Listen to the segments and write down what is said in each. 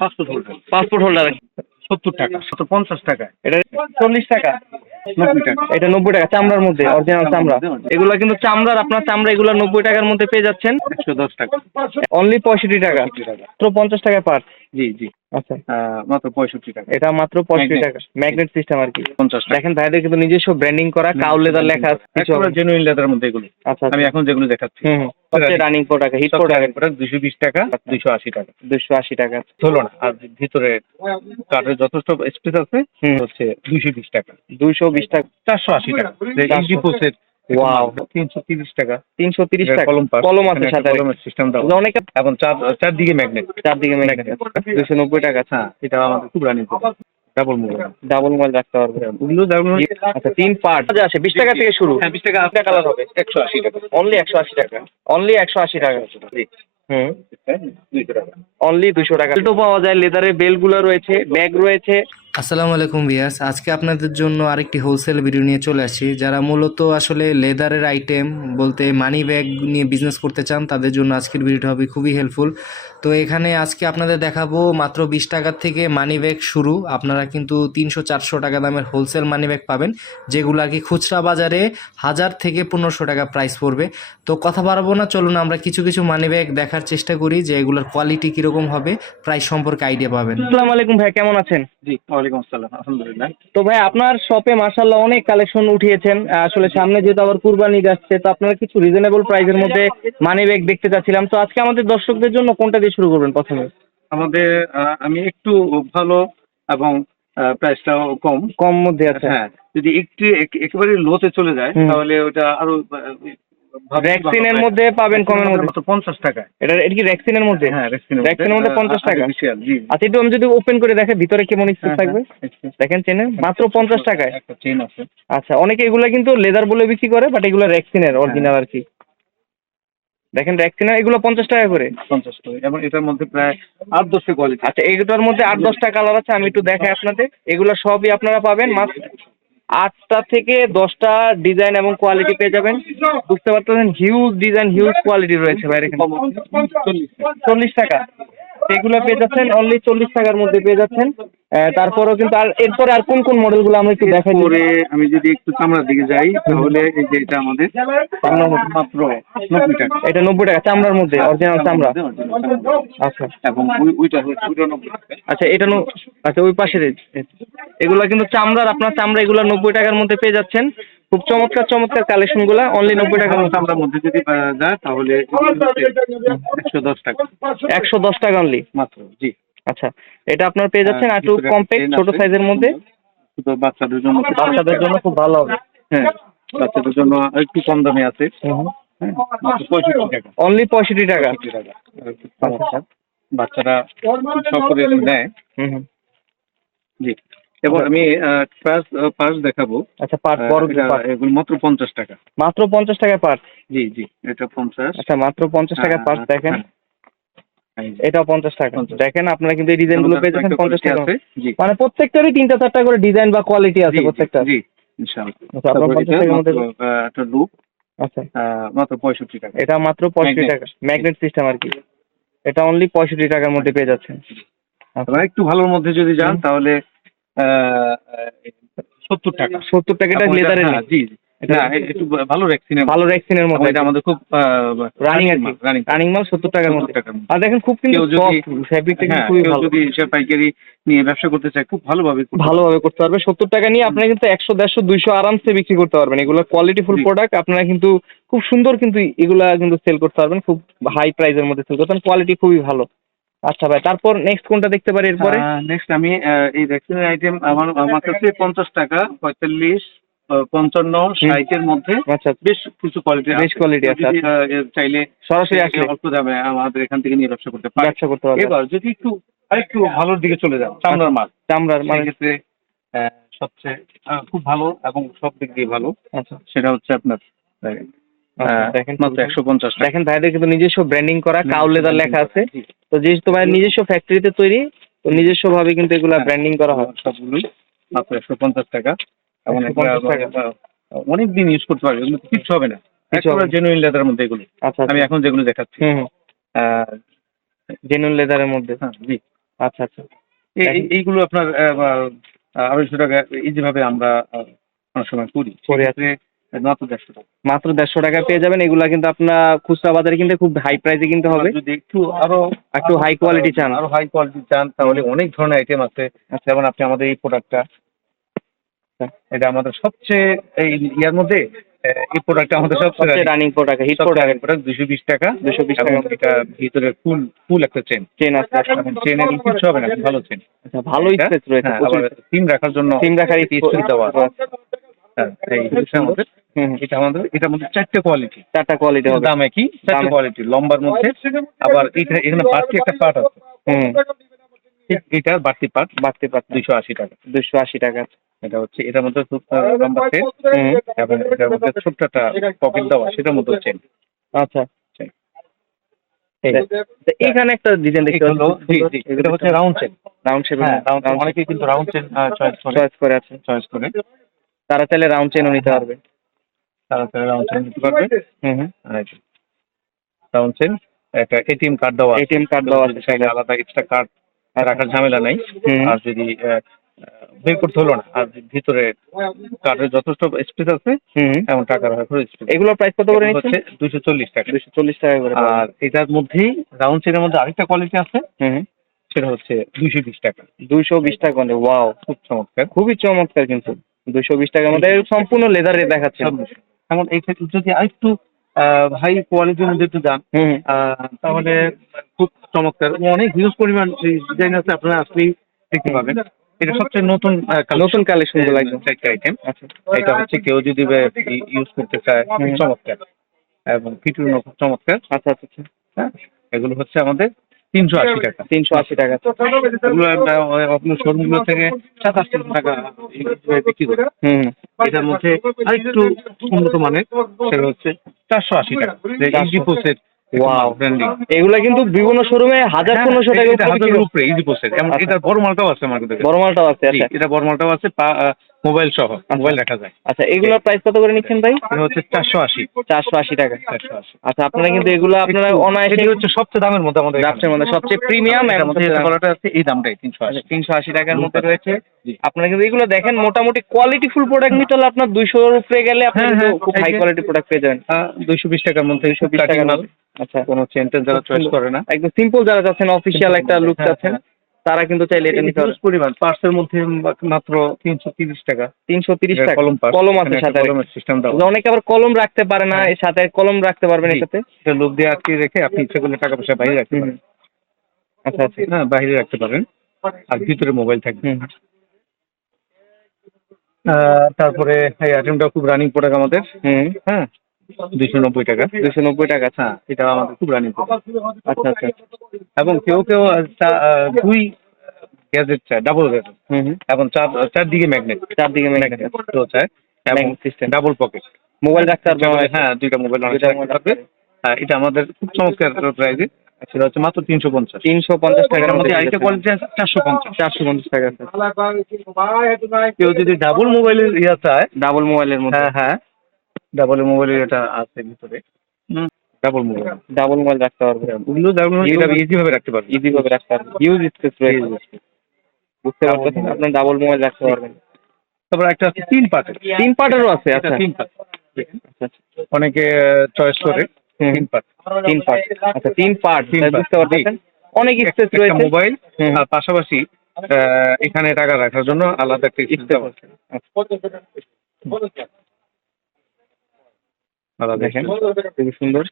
Passport holder passport holder সত্তর টাকা। সত্তর পঞ্চাশ টাকা। এটা চল্লিশ টাকা। নব্বই টাকা। এটা নব্বই টাকা চামড়ার মধ্যে অরিজিনাল চামড়া। এগুলো কিন্তু চামড়ার আপনার চামড়া এগুলো নব্বই টাকার মধ্যে পেয়ে যাচ্ছেন। একশো দশ টাকা। অনলি পঁয়ষট্টি টাকা। পঁয়ষট্টি টাকা মাত্র পঞ্চাশ টাকা পার। জি জি। আচ্ছা। মাত্র পঁয়ষট্টি টাকা। এটা মাত্র পঁয়ষট্টি টাকা। ম্যাগনেট সিস্টেম আর কি। পঞ্চাশ দেখেন ভাইদের কিন্তু নিজস্ব ব্র্যান্ডিং করা কাউ লেদার লেখা আছে। জেনুইন লেদার মধ্যে এগুলো। আচ্ছা আমি এখন যেগুলো দেখাচ্ছি। রানিং প্রোডাক্ট হিট প্রোডাক্ট দুশো বিশ টাকা দুশো আশি টাকা। দুশো আশি টাকা। হলো না। আর ভিতরে কাঠের যথেষ্ট স্পেস আছে হচ্ছে দুশো বিশ টাকা। দুইশো বিশ টাকা। চারশো আশি টাকা। ইজি পোসের তিনশো তিরিশ টাকা। তিনশো তিরিশ টাকা? কলম কলম আছে সাথে কলমের সিস্টেম দাও অনেক এবং চার চারদিকে ম্যাগনেট চারদিকে ম্যাগনেট দুশো নব্বই টাকা। হ্যাঁ এটা আমাদের খুব running double mobile double mobile রাখতে পারবে ওগুলো ডাবল আচ্ছা তিন পার্ট আসে বিশ টাকা থেকে শুরু। হ্যাঁ বিশ টাকা কালার হবে। টাকা। অনলি একশো আশি টাকা। অনলি টাকা। হুম। দুইশো টাকা অনলি দুশো টাকা। বেল্টও পাওয়া যায় লেদারের বেলগুলো রয়েছে ব্যাগ রয়েছে। আসসালামু আলাইকুম ভিয়াস আজকে আপনাদের জন্য আরেকটি হোলসেল ভিডিও নিয়ে চলে আসছি। যারা মূলত আসলে লেদারের আইটেম বলতে মানি ব্যাগ নিয়ে বিজনেস করতে চান তাদের জন্য আজকের ভিডিওটা হবে খুবই হেল্পফুল তো এখানে আজকে আপনাদের দেখাবো মাত্র বিশ টাকার থেকে মানি ব্যাগ শুরু। আপনারা কিন্তু তিনশো চারশো টাকা দামের হোলসেল মানি ব্যাগ পাবেন যেগুলো আর কি খুচরা বাজারে হাজার থেকে পনেরোশো টাকা প্রাইস পড়বে। তো কথা বাড়াবো না চলুন আমরা কিছু কিছু মানি ব্যাগ দেখার চেষ্টা করি যে এগুলোর কোয়ালিটি কীরকম হবে প্রাইস সম্পর্কে আইডিয়া পাবেন। আসসালামু আলাইকুম ভাই কেমন আছেন? জি ওয়ালাইকুম আসসালাম আলহামদুলিল্লাহ। তো ভাই আপনার শপে মার্শাল্লাহ অনেক কালেকশন উঠিয়েছেন। আসলে সামনে যেহেতু আবার কুরবানি যাচ্ছে তো আপনারা কিছু রিজনেবল প্রাইসের মধ্যে মানি ব্যাগ দেখতে চাচ্ছিলাম। তো আজকে আমাদের দর্শকদের জন্য কোনটা দিয়ে শুরু করবেন প্রথমে? আমাদের আহ, আমি একটু ভালো এবং প্রাইসটাও কম। কম মধ্যে আছে। হ্যাঁ যদি একটু একেবারে লোতে চলে যায় তাহলে ওটা আরও ভ্যাকসিনের মধ্যে পাবেন কমের মধ্যে। মাত্র পঞ্চাশ টাকা এটা এটা কি ভ্যাকসিনের মধ্যে? হ্যাঁ ভ্যাকসিনের ভ্যাকসিনের মধ্যে। 50 টাকা? আচ্ছা একটু আমি যদি ওপেন করে দেখে ভিতরে কেমন স্পেস হ্যাঁ, থাকবে? হ্যাঁ। দেখেন চেনে মাত্র পঞ্চাশ টাকায়। একটা চেন আছে। আচ্ছা অনেকে এগুলা কিন্তু লেদার বলে বিক্রি করে বাট এগুলো র্যাক্সিনের অরিজিনাল আর কি। দেখেন র্যাক্সিনের এগুলো পঞ্চাশ টাকা করে। পঞ্চাশ করে এবং এটার মধ্যে প্রায় আট দশটা কোয়ালিটি আচ্ছা এগুলোর মধ্যে আট দশটা কালার আছে আমি একটু দেখাই আপনাদের। এগুলো সবই আপনারা পাবেন মাত্র আটটা থেকে দশটা ডিজাইন এবং কোয়ালিটি পেয়ে যাবেন। বুঝতে পারতেছেন? হিউজ ডিজাইন হিউজ কোয়ালিটি রয়েছে ভাইয়ের এখানে। চল্লিশ টাকা। সেগুলো পেয়ে যাচ্ছেন অনলি চল্লিশ টাকার মধ্যে পেয়ে যাচ্ছেন। তারপরেও কিন্তু আর এরপরে আর কোন কোন মডেলগুলো আমরা একটু দেখাই পরে আমি যদি একটু চামড়ার দিকে যাই তাহলে এই যে এটা আমাদের মাত্র নব্বই টাকা। এটা নব্বই টাকা চামড়ার মধ্যে অরিজিনাল চামড়া? আচ্ছা। এবং ওইটা ওইটা নব্বই টাকা। আচ্ছা এটা ন- আচ্ছা ওই পাশের এগুলা কিন্তু চামড়ার আপনার চামড়া এগুলো নব্বই টাকার মধ্যে পেয়ে যাচ্ছেন। খুব চমৎকার চমৎকার কালেকশনগুলা। অনলি নব্বই টাকার মধ্যে চামড়ার মধ্যে যদি যায় তাহলে একশো দশ টাকা। একশো দশ টাকা অনলি মাত্র জি। আচ্ছা এটা আপনার পেয়ে যাচ্ছেন হ্যাঁ, একটু ভিতরে একটা কম্প্যাক্ট ছোট সাইজের মধ্যে? শুধু বাচ্চাদের জন্য বাচ্চাদের জন্য খুব ভালো হবে। হ্যাঁ বাচ্চাদের জন্য একটু কম দামে আছে। হ্যাঁ অনলি পঁয়ষট্টি টাকা। পঁয়ষট্টি টাকা? বাচ্চারা সব করে নেয়। হুম হুম। জি। এবং আমি পার্স পার্স দেখাবো। আচ্ছা পার বড় এগুলো মাত্র পঞ্চাশ টাকা। মাত্র পঞ্চাশ টাকা পার জি জি এটা পঞ্চাশ। আচ্ছা মাত্র পঞ্চাশ টাকা হ্যাঁ, পার হ্যাঁ, দেখেন। হ্যাঁ। এই পঞ্চাশ টাকা। দেখেন আপনারা কিন্তু এই ডিজাইনগুলো পেয়ে যাচ্ছেন পঞ্চাশ টাকা। মানে প্রত্যেকটারই তিনটা চারটা করে ডিজাইন বা কোয়ালিটি আছে প্রত্যেকটা। জি ইনশাআল্লাহ। আচ্ছা আপনার তারপর টাকার মধ্যে মাত্র, একটা লুক আচ্ছা। মাত্র পঁয়ষট্টি টাকা। এটা মাত্র পঁয়ষট্টি। টাকা। ম্যাগনেট সিস্টেম আর কি। এটা অনলি পঁয়ষট্টি টাকার মধ্যে পেয়ে যাচ্ছেন। এবার একটু ভালোর মধ্যে যদি যান তাহলে সত্তর টাকা। সত্তর লেদারের হ্যাঁ, জি না একটু ভালো রেক্সিনের ভালো র্যাক্সিনের মধ্যে এটা আমাদের খুব রানিং আর কি। রানিং মাল সত্তর টাকার টাকার আর দেখেন খুব কিন্তু ফ্যাব্রিকটা কিন্তু হ্যাঁ খুবই ভালো। যদি সে পাইকারি নিয়ে ব্যবসা করতে চায় খুব ভালোভাবে ভালোভাবে করতে পারবে। সত্তর টাকা নিয়ে আপনারা কিন্তু একশো দেড়শো দুইশো আরামসে বিক্রি করতে পারবেন। এগুলো কোয়ালিটি ফুল প্রোডাক্ট আপনারা কিন্তু খুব সুন্দর কিন্তু এগুলা কিন্তু সেল করতে পারবেন। খুব হাই প্রাইসের মধ্যে সেল করতে পারবেন। কোয়ালিটি খুবই ভালো। আচ্ছা ভাই তারপর নেক্সট কোনটা দেখতে পারি এরপরে? নেক্সট আমি এই ভ্যাকসিনের আইটেম আমার আমার কাছে পঞ্চাশ টাকা পঁয়তাল্লিশ পঞ্চান্ন ষাটের মধ্যে আচ্ছা বেশ কিছু কোয়ালিটি বেশ quality আছে, আচ্ছা। চাইলে সরাসরি আসলে। অল্প দামে আমাদের এখান থেকে নিয়ে ব্যবসা করতে পারে। ব্যবসা করতে পারবেন এবার যদি একটু আরেকটু ভালোর দিকে চলে যাও চামড়ার মাল। চামড়ার মাল। সেক্ষেত্রে আহ, সবচেয়ে খুব ভালো এবং সব দিক দিয়ে ভালো। আচ্ছা। সেটা হচ্ছে আপনার আচ্ছা, দেখেন মাত্র একশো পঞ্চাশ দেখেন ভাইদের কিন্তু নিজস্ব ব্র্যান্ডিং করা কাউ লেদার লেখা আছে। তো যেহেতু ভাই নিজস্ব ফ্যাক্টরিতে তৈরি তো নিজস্ব ভাবে কিন্তু এগুলা হ্যাঁ। ব্র্যান্ডিং করা হয়। সবগুলোই। মাত্র একশো পঞ্চাশ টাকা। এবং অনেক দিন ইউজ করতে পারবে এগুলো কিচ্ছু হবে না। জেনুইন লেদারের মধ্যে এগুলো। আচ্ছা আমি এখন যেগুলো দেখাচ্ছি। জেনুইন লেদারের মধ্যে। হ্যাঁ জি। আচ্ছা আচ্ছা। এই- এই- এইগুলো আপনার আড়াইশো টাকা ইজি ভাবে আমরা অনেক সময় করি করে সেক্ষেত্রে মাত্র দেড়শো টাকা। মাত্র দেড়শো টাকা পেয়ে যাবেন। এগুলা কিন্তু আপনার খুচরা বাজারে কিনতে খুব হাই প্রাইসে কিনতে হবে। যদি একটু আরও একটু হাই কোয়ালিটি চান। আরও হাই কোয়ালিটি চান তাহলে অনেক ধরনের আইটেম আছে। যেমন আপনি আমাদের এই প্রোডাক্টটা এটা আমাদের সবচেয়ে এই ইয়ার মধ্যে এই প্রোডাক্টটা আমাদের সবচেয়ে running product hit product product দুশো বিশ টাকা। 220 এবং টাকা। এটা ভিতরে ফুল ফুল একটা চেন চেন আছে। চেনের কিছু হবে না ভালো চেন আচ্ছা, ভালো স্পেস রয়েছে হ্যাঁ আবার সিম রাখার জন্য সিম রাখার স্পেস দেওয়া হ্যাঁ, এই হচ্ছে আমাদের হুম হুম। এটা আমাদের এটার মধ্যে চারটে কোয়ালিটি চারটা কোয়ালিটি হবে। দাম একই চারটে কোয়ালিটি লম্বার মধ্যে আবার এটা এখানে বাড়তি একটা পার্ট আছে। হুম এটার বাড়তি পার্ট বাড়তে পারছে দুইশো আশি টাকা। দুশো আশি টাকা। এটা হচ্ছে এটার মধ্যে লম্বা সেট এবং এটার মধ্যে ছোট্ট একটা পকেট দেওয়া সেটার মধ্যে চেন আচ্ছা। এখানে একটা ডিজাইন দেখতে এটা হচ্ছে রাউন্ড চেন রাউন্ড হ্যাঁ রাউন্ড অনেকেই কিন্তু রাউন্ড চেন চয়েস করে। চয়েস করে আছে। চয়েস করে। তারা চাইলে রাউন্ড চেনও নিতে পারবে। তারা চাইলে রাউন্ড চেন নিতে পারবে। হুম হুম। রাউন্ড চেন একটা এটিএম কার্ড দেওয়া। এটিএম কার্ড দেওয়া আছে চাইলে আলাদা এক্সট্রা কার্ড রাখার ঝামেলা নাই। আর যদি বের করতে হলো না আর ভিতরে কার্ডের যথেষ্ট স্পেস আছে হুম এমন টাকার হয় স্পেস এগুলোর প্রাইস কত করে হচ্ছে দুশো চল্লিশ টাকা। দুশো চল্লিশ টাকা করে আর এটার মধ্যেই রাউন্ড চেনের মধ্যে আরেকটা কোয়ালিটি আছে সেটা হচ্ছে দুইশো বিশ টাকা। দুইশো বিশ টাকা ওয়াও খুব চমৎকার। খুবই চমৎকার কিন্তু। দুশো বিশ টাকার মধ্যে সম্পূর্ণ লেদারে দেখাচ্ছে। এখন এই ক্ষেত্রে যদি আরেকটু হাই কোয়ালিটির মধ্যে একটু দাম আহ, তাহলে খুব চমৎকার। অনেক হিউজ পরিমাণ ডিজাইন আছে আপনারা আসলেই দেখতে পাবেন। এটা সবচেয়ে নতুন নতুন কালেকশনগুলো একদম। চারটে আইটেম আচ্ছা। এটা হচ্ছে কেউ যদি ইউজ করতে চায় খুব চমৎকার। এবং ফিটুনো খুব চমৎকার। আচ্ছা আচ্ছা আচ্ছা। হ্যাঁ এগুলো হচ্ছে আমাদের তিনশো আশি টাকা তিনশো আশি টাকা। আপনার শোরুমগুলো থেকে সাতাশ টাকা এইভাবে বিক্রি করে। হুম। এটার মধ্যে আরেকটু উন্নত মানের সেটা হচ্ছে চারশো আশি টাকা। ইজি পোস্টের এগুলা কিন্তু বিভিন্ন শোরুমে হাজার পনেরোশো টাকা এটা উপরে এবং আচ্ছা। এটার বড় মালটাও আছে আমার বড় মালটাও আছে আচ্ছা। এটা বড় মালটাও আছে মোবাইল সহ মোবাইল রাখা যায়। আচ্ছা এগুলোর প্রাইস কত করে নিচ্ছেন ভাই? হচ্ছে চারশো আশি। চারশো আশি টাকা। আচ্ছা আপনারা কিন্তু এগুলো আপনারা অনায়াসে হচ্ছে সবচেয়ে দামের মধ্যে আমাদের ব্যবসার মধ্যে সবচেয়ে প্রিমিয়াম এবং মধ্যে যে কালারটা আছে এই দামটাই তিনশো আশি। তিনশো আশি টাকার মধ্যে রয়েছে। আপনারা কিন্তু এগুলো দেখেন মোটামুটি কোয়ালিটি ফুল প্রোডাক্ট নিতে হলে আপনার দুইশোর উপরে গেলে আপনি হ্যাঁ, হ্যাঁ, খুব হাই কোয়ালিটি প্রোডাক্ট পেয়ে যাবেন। দুইশো বিশ টাকার মধ্যে দুইশো বিশ টাকার মধ্যে। আচ্ছা। কোনো চেন যারা চয়েস করে না। একদম সিম্পল যারা চাচ্ছেন অফিসিয়াল একটা লুক হ্যাঁ, চাচ্ছেন। তারা কিন্তু চাইলে এটা নিতে হিউজ পরিমাণ পার্সের মধ্যে মাত্র তিনশো তিরিশ টাকা। তিনশো তিরিশ এটা টাকা কলম কলম আছে সাথে কলমের সিস্টেম দাও অনেকে আবার কলম রাখতে পারে না হ্যাঁ। এর সাথে কলম রাখতে পারবেন। এটাতে। এটা লোক দিয়ে আটকে রেখে আপনি ইচ্ছে করলে টাকা পয়সা বাইরে রাখতে পারেন। আচ্ছা আচ্ছা। হ্যাঁ বাইরে রাখতে পারেন। আর ভিতরে মোবাইল থাকবে। তারপরে এই আইটেমটা খুব রানিং প্রোডাক্ট আমাদের। হ্যাঁ দুইশো নব্বই টাকা। দুশো নব্বই টাকা আচ্ছা হ্যাঁ এটা আমাদের খুব রানিং আচ্ছা আচ্ছা এবং কেউ কেউ চা- দুই গ্যাজেট চায় ডাবল গ্যাজেট হুম হুম। এবং চার চারদিকে ম্যাগনেট চারদিকে ম্যাগনেট তো চায়। এবং system। ডাবল পকেট মোবাইল রাখতে পারবেন হ্যাঁ দুইটা মোবাইল থাকবে হ্যাঁ এটা আমাদের খুব চমৎকার প্রাইজে সেটা হচ্ছে মাত্র তিনশো পঞ্চাশ। তিনশো পঞ্চাশ টাকার মধ্যে আরেকটা কোয়ালিটি আছে চারশো পঞ্চাশ। চারশো পঞ্চাশ টাকা আছে। কেউ যদি ডাবল মোবাইলের ইয়া চায় ডাবল মোবাইলের মধ্যে। হ্যাঁ হ্যাঁ ডাবল মোবাইলের এটা আছে ভিতরে। ডাবল মোবাইল ডাবল মোবাইল রাখতে পারবে। ওগুলো ডাবল এটা ইজি ভাবে রাখতে পারবে। ইজি ভাবে রাখতে পারবে। ইউজ স্পেস রয়েছে। বুঝতে পারছেন? আপনার ডাবল মোবাইল রাখতে পারবেন। তারপর একটা আছে তিন পার্টের তিন পার্টেরও আছে আচ্ছা। তিন পার্ট আচ্ছা, আচ্ছা। অনেকে চয়েস করে তিন পার্ট তিন পার্ট আচ্ছা তিন পার্ট বুঝতে পারছেন অনেক স্পেস রয়েছে। মোবাইল আর পাশাপাশি এখানে টাকা রাখার জন্য আলাদা একটা স্পেস দেখেন। খুবই সুন্দর।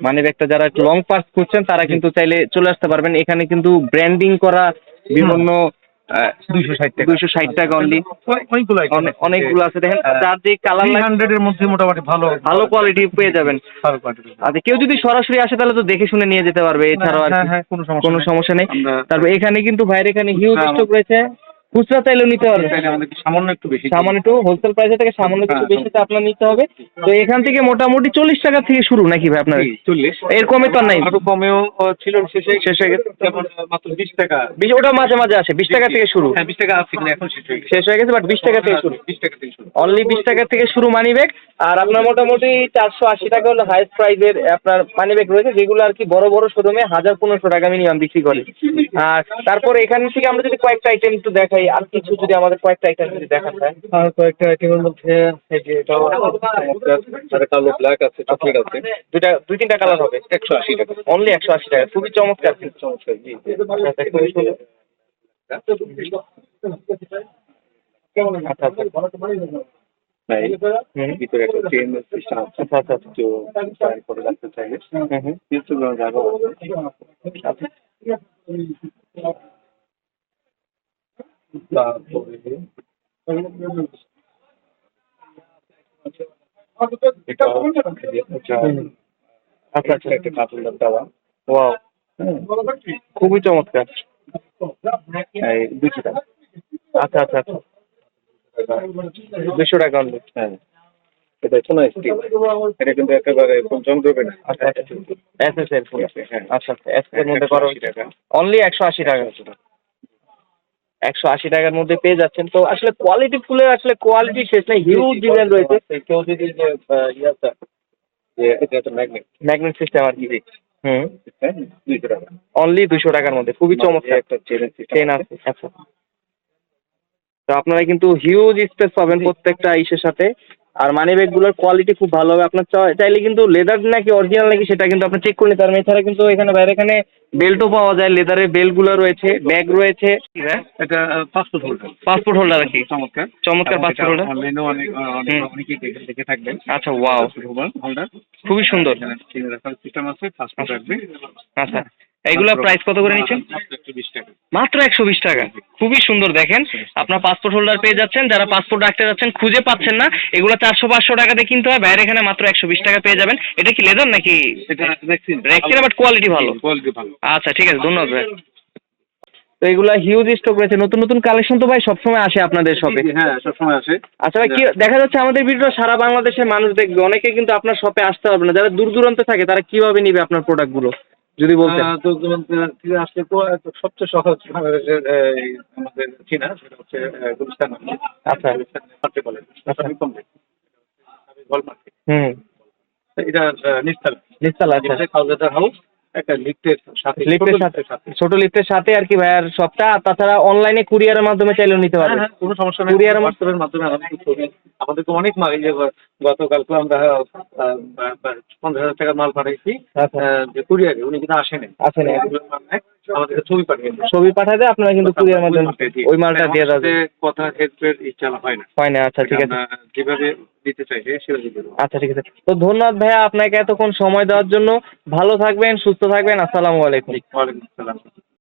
মানে একটা যারা একটু লং পাস করছেন তারা কিন্তু চাইলে চলে আসতে পারবেন। এখানে কিন্তু ব্র্যান্ডিং করা বিভিন্ন দুইশো ষাট টাকা। দুইশো ষাট টাকা অনলি অনেকগুলো অনেকগুলো আছে। দেখেন হ্যাঁ। যার যে কালার থ্রি হান্ড্রেডের মধ্যে মোটামুটি ভালো ভালো কোয়ালিটি পেয়ে যাবেন। আচ্ছা কেউ যদি সরাসরি আসে তাহলে তো দেখে শুনে নিয়ে যেতে পারবে। এছাড়াও আর হ্যাঁ হ্যাঁ কোনো সমস্যা নেই। তারপর এখানে কিন্তু ভাইয়ের এখানে হিউজ স্টক রয়েছে। খুচরা চাইলেও নিতে পারবেন সামান্য একটু বেশি সামান্য একটু হোলসেল প্রাইসে থেকে সামান্য কিছু হ্যাঁ, বেশিতে আপনার নিতে হবে। তো এখান থেকে মোটামুটি চল্লিশ টাকা থেকে শুরু নাকি ভাই আপনার? চল্লিশ। এর কমে তো নাই। আরও কমেও ছিল শেষে। শেষ হয়ে মাত্র বিশ টাকা। বিশ ওটা মাঝে মাঝে আসে। বিশ টাকা থেকে শুরু। হ্যাঁ বিশ টাকা আছে এখন শেষ হয়ে গেছে। হয়ে বাট বিশ টাকা থেকে শুরু। বিশ টাকা থেকে শুরু। অনলি বিশ টাকা থেকে শুরু মানি ব্যাগ আর আপনার মোটামুটি চারশো আশি টাকা হলো হাইস্ট প্রাইসের আপনার মানি ব্যাগ রয়েছে যেগুলো আর কি বড় বড় শোরুমে হাজার পনেরোশো টাকা মিনিমাম বিক্রি করে। আর তারপরে এখান থেকে আমরা যদি কয়েকটা আইটেম একটু দেখাই আর কিছু যদি আমাদের কয়েকটা আইটেম যদি দেখান যায় আর কয়েকটা আইটেমের মধ্যে এই যে এটাও আর কালো ব্ল্যাক আছে চকলেট আছে। দুইটা দুই তিনটা কালার হবে একশো আশি টাকা। অনলি একশো আশি টাকা খুবই চমৎকার চমৎকার জি আচ্ছা, খুবই সুন্দর। আচ্ছা আচ্ছা। নাই হুম। ভিতরে একটা চেন সিস্টেম আছে। কেউ ট্রাই করে রাখতে চাইলে। হুম হুম। কিন্তু জায়গা আছে তারপরে আচ্ছা আচ্ছা একটা কাপড়ের দেওয়া ওয়াও খুবই চমৎকার এই দুশো টাকা আচ্ছা। আচ্ছা আচ্ছা দুশো টাকা অনলি হ্যাঁ এটা শোনা স্টিল এটা কিন্তু একেবারে আচ্ছা আচ্ছা। এস এস এর হ্যাঁ আচ্ছা আচ্ছা। এস এর মধ্যে করো 180 টাকা অনলি একশো আশি টাকা একশো আশি টাকার মধ্যে পেয়ে যাচ্ছেন। তো আসলে কোয়ালিটি ফুলের আসলে কোয়ালিটি শেষ নাই হিউজ ডিজাইন রয়েছে। কেউ যদি যে ম্যাগনেট ম্যাগনেট সিস্টেম আর কি। হুম। অনলি দুশো টাকার মধ্যে খুবই চমৎকার। একটা চেন আছে। আচ্ছা। তো আপনারা কিন্তু হিউজ স্পেস পাবেন প্রত্যেকটা ইসের সাথে। আর মানি ব্যাগগুলোর কোয়ালিটি খুব ভালো হবে। আপনার চাই- চাইলে কিন্তু লেদার নাকি অরিজিনাল নাকি সেটা কিন্তু আপনি চেক করে নিতে পারবেন। এছাড়া কিন্তু এখানে বাইরে এখানে বেল্টও পাওয়া যায়। লেদারের বেল্টগুলো রয়েছে ব্যাগ রয়েছে। এটা পাসপোর্ট হোল্ডার পাসপোর্ট হোল্ডার আর কি। চমৎকার। চমৎকার অনেক অনেক হুম। অনেকেই দেখে দেখে থাকবেন। আচ্ছা ওয়াও হোল্ডার খুবই সুন্দর। সিস্টেম আছে পাসপোর্ট রাখবে। আচ্ছা। এইগুলোর প্রাইস কত করে নিচ্ছেন? মাত্র একশো বিশ টাকা। খুবই সুন্দর দেখেন। আপনার পাসপোর্ট হোল্ডার পেয়ে যাচ্ছেন যারা পাসপোর্ট রাখতে যাচ্ছেন খুঁজে পাচ্ছেন না। এগুলো চারশো পাঁচশো টাকাতে কিনতে হয় বাইরে এখানে মাত্র একশো বিশ টাকা পেয়ে যাবেন। এটা কি লেদার নাকি? এটা রেক্সিনা বাট কোয়ালিটি ভালো। কোয়ালিটি ভালো। আচ্ছা ঠিক আছে ধন্যবাদ ভাই। তো এগুলা হিউজ স্টক রয়েছে। নতুন নতুন কালেকশন তো ভাই সবসময় আসে আপনাদের শপে হ্যাঁ সবসময় আসে। আচ্ছা ভাই কি দেখা যাচ্ছে আমাদের ভিডিও সারা বাংলাদেশের মানুষ দেখবে। অনেকে কিন্তু আপনার শপে আসতে পারবে না। যারা দূর দূরান্তে থাকে তারা কীভাবে নিবে আপনার প্রোডাক্টগুলো যদি বলতে তো আসলে তো সবচেয়ে সহজ আমাদের চীনা সেটা হচ্ছে গুলিস্তান আচ্ছা। বলে আচ্ছা। হুম। এটা নিচতলা আচ্ছা। হাউস একটা লিফটের সাথে লিফটের ছোট সাথে। ছোট লিফটের সাথে আর কি ভাইয়ার সবটা। তাছাড়া অনলাইনে কুরিয়ারের মাধ্যমে চাইলেও নিতে হ্যাঁ, পারবে। হ্যাঁ, কোনো সমস্যা নেই। কুরিয়ারের হোয়াটসঅ্যাপের মাধ্যমে আমাদের ছবি আমাদের তো অনেক মাল যে গতকালকে আমরা পঞ্চাশ হাজার টাকার মাল পাঠাইছি আচ্ছা। যে কুরিয়ারে উনি কিন্তু আসেনি। আসেনি। আমাদেরকে ছবি পাঠিয়ে দেয়। ছবি পাঠাতে আপনারা কিন্তু কুরিয়ার মাধ্যমে ওই মালটা দিয়ে দেবেন কথা হেল্পের ইচ্ছা হয় না। হয় না আচ্ছা ঠিক আছে। যেভাবে দিতে চাইছে সেভাবে আচ্ছা ঠিক আছে। তো ধন্যবাদ ভাইয়া আপনাকে এতক্ষণ সময় দেওয়ার জন্য। ভালো থাকবেন সুস্থ থাকবেন। আসসালামু আলাইকুম। ওয়ালাইকুম আসসালাম।